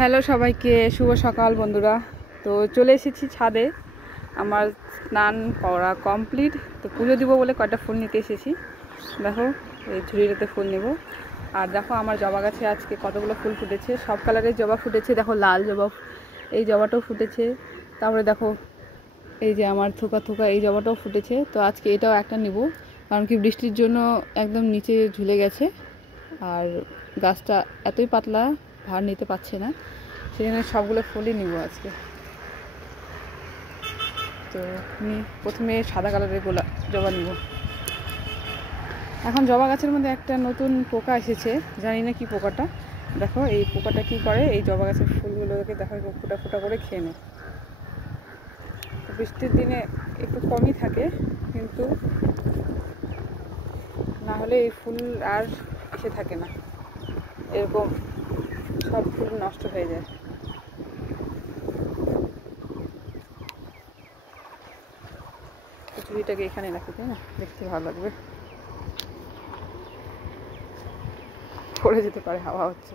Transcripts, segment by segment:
Hello সবাইকে, শুভ সকাল বন্ধুরা। তো চলে এসেছি ছাদে, আমার স্নান করা কমপ্লিট। তো পুজো দিব বলে কয়েকটা ফুল নিতে এসেছি। দেখো এই ঝুড়িটাতে ফুল নেব। আর দেখো আমার জবা গাছে আজকে কতগুলো ফুল ফুটেছে, সব কালারের জবা ফুটেছে। দেখো লাল জবা, এই জবাটাও ফুটেছে। তারপরে দেখো এই যে আমার থোকা থোকা এই জবাটাও ফুটেছে। তো আজকে এটাও একটা নেব, কারণ কি বৃষ্টির জন্য একদম নিচে ঝুলে গেছে আর গাছটা এতই পাতলা ভার নিতে পারছে না, সেখানে সবগুলো ফুলই নিব আজকে। তো আমি প্রথমে সাদা কালারের জবা নিব। এখন জবা গাছের মধ্যে একটা নতুন পোকা এসেছে, জানি না কি পোকাটা। দেখো এই পোকাটা কি করে, এই জবা গাছের ফুলগুলোকে দেখো ফোটা ফোটা করে খেয়ে নেয়। বৃষ্টির দিনে একটু কমই থাকে, কিন্তু না হলে এই ফুল আর এসে থাকে না, এরকম সব ফুল নষ্ট হয়ে যায়। ঝুড়িটাকে এখানে রাখি, তাই না? দেখতে ভালো লাগবে, পড়ে যেতে পারে, হাওয়া হচ্ছে।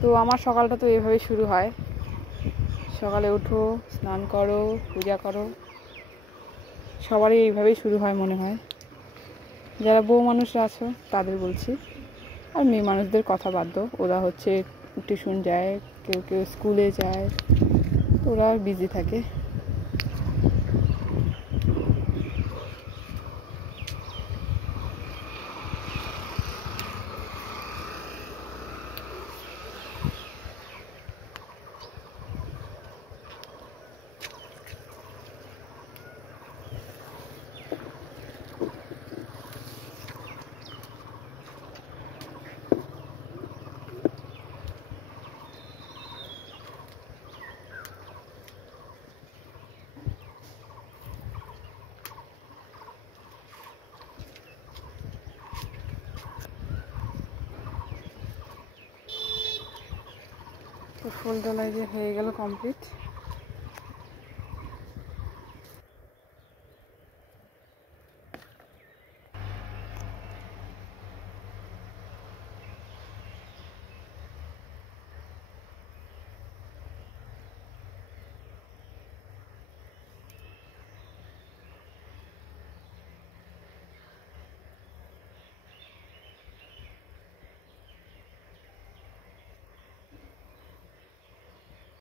তো আমার সকালটা তো এভাবেই শুরু হয়। সকালে উঠো, স্নান করো, পূজা করো, সবারই এইভাবেই শুরু হয় মনে হয়। যারা বউ মানুষরা আছো তাদের বলছি, আর মেয়ে মানুষদের কথা বাদ দাও, ওরা হচ্ছে টিউশন যায়, কেউ কেউ স্কুলে যায়, ওরা বিজি থাকে। তো ফুল তোলা যে হয়ে গেল কমপ্লিট।